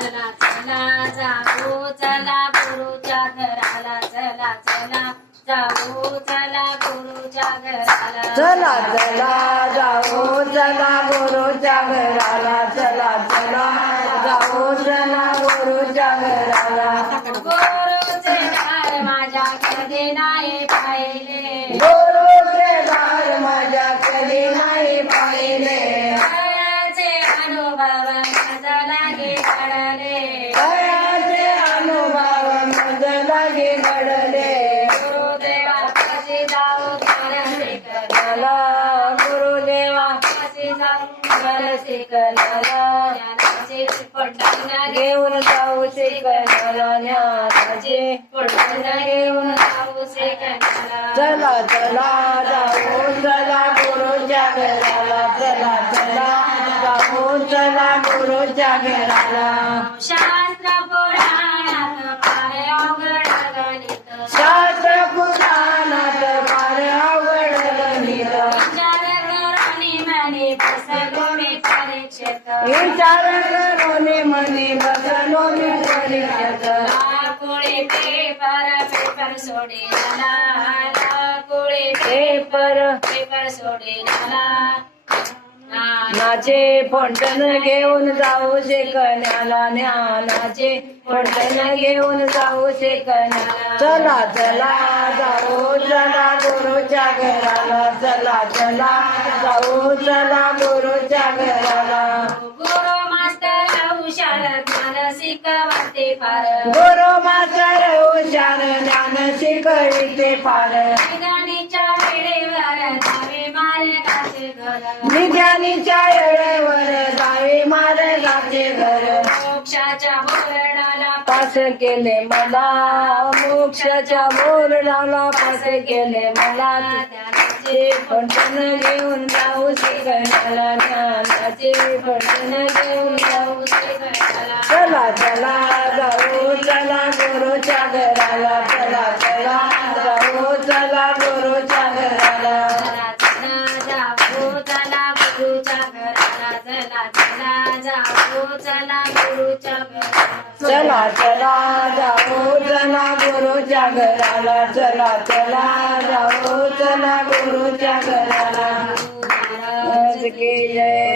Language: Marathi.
चला चला जाऊ चला गुरुच्या घराला चला चला जाऊ चला गुरुच्या घराला चला चला जाऊ चला गुरुच्या घराला चला चला जाऊ चला गुरुच्या घराला गुरुचे दार माझ्या कधी नाही पाहिले. लागे कळले दयाचे अनुभव मज लागे घडले जाऊ गुरुदेवा जाऊ पंढरला घेऊन जाऊ ज्ञानाचे पंढरला घेऊन जाऊ शिकण्याला चला चला जाऊ चला गुरुच्या घराला चला. गुरुच्या घराला. शास्त्र पुराणात फार अवघड गणित. शास्त्र पुराणात फार अवघड गणित. विचार करून म्हणे बसलोनी परीक्षेत विचार करून मनी बसलो मी परीक्षेत पेपर पेपर सोडे आला लाकुळे पेपर. पेपर सोडे आला नाचे फंटन घेऊन जाऊ शिकण्याला ज्ञानाचे फंटन घेऊन जाऊ शिकण्याला चला चला जाऊ चला गुरुच्या घराला चला चला जाऊ चला गुरुच्या घराला. गुरु मास्तर हुशार ज्ञान शिकवते फार. गुरु मास्तर हुशार ज्ञान शिकविते फार. निध्यानीच्या येळेवर जावे मार्गाचे घर. मोक्षाच्या बोरडाला पास केले मला. मोक्षाच्या बोर्डाला पास केले मला. ज्ञानाचे फंटन घेऊन जाऊ शिकण्याला ज्ञानाचे फंटन घेऊन जाऊ शिकण्याला चला चला जाऊ चला गुरुच्या घराला. चला चला चला जाऊ चला गुरुच्या घराला चला चला जाऊ चला गुरुच्या घराला चला चला जाऊ चला गुरुच्या घराला जय.